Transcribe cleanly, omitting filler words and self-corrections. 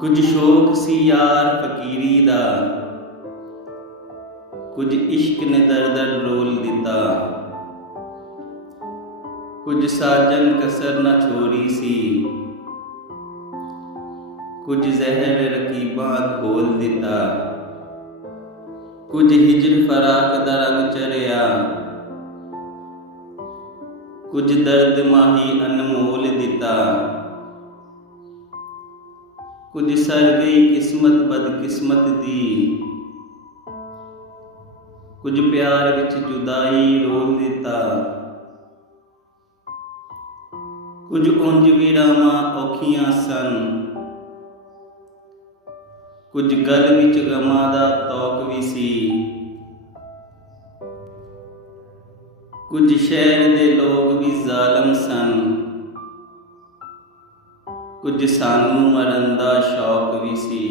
ਕੁਝ ਸ਼ੌਕ ਸੀ ਯਾਰ ਫਕੀਰੀ ਦਾ, ਕੁਝ ਇਸ਼ਕ ਨੇ ਦਰ-ਦਰ ਰੋਲ ਦਿੱਤਾ। ਕੁਝ ਸਾਜਨ ਕਸਰ ਨਾ ਛੋੜੀ ਸੀ, ਕੁਝ ਜ਼ਹਿਰ ਰਕੀਬਾਂ ਖੋਲ ਦਿੱਤਾ। ਕੁਝ ਹਿਜਰ ਫਰਾਕ ਦਾ ਰੰਗ ਚੜਿਆ, ਕੁਝ ਦਰਦ ਮਾਹੀ ਅਨਮੋਲ ਦਿੱਤਾ। ਕੁਝ ਸਰ ਗਈ ਕਿਸਮਤ ਬਦਕਿਸਮਤ ਦੀ, ਕੁਝ ਪਿਆਰ ਵਿੱਚ ਜੁਦਾਈ ਰੋਲ ਦਿੱਤਾ। ਕੁਝ ਉਂਝ ਵਿਰਾਮਾਂ ਔਖੀਆਂ ਸਨ, ਕੁਝ ਗਲ ਵਿੱਚ ਗਮਾਂ ਦਾ ਤੌਕ ਵੀ ਸੀ। ਕੁਝ ਸ਼ਹਿਰ ਦੇ ਲੋਕ ਵੀ ਜ਼ਾਲਮ ਸਨ, ਕੁਝ ਸਾਨੂੰ ਮਰਨ ਦਾ ਸ਼ੌਕ ਵੀ ਸੀ।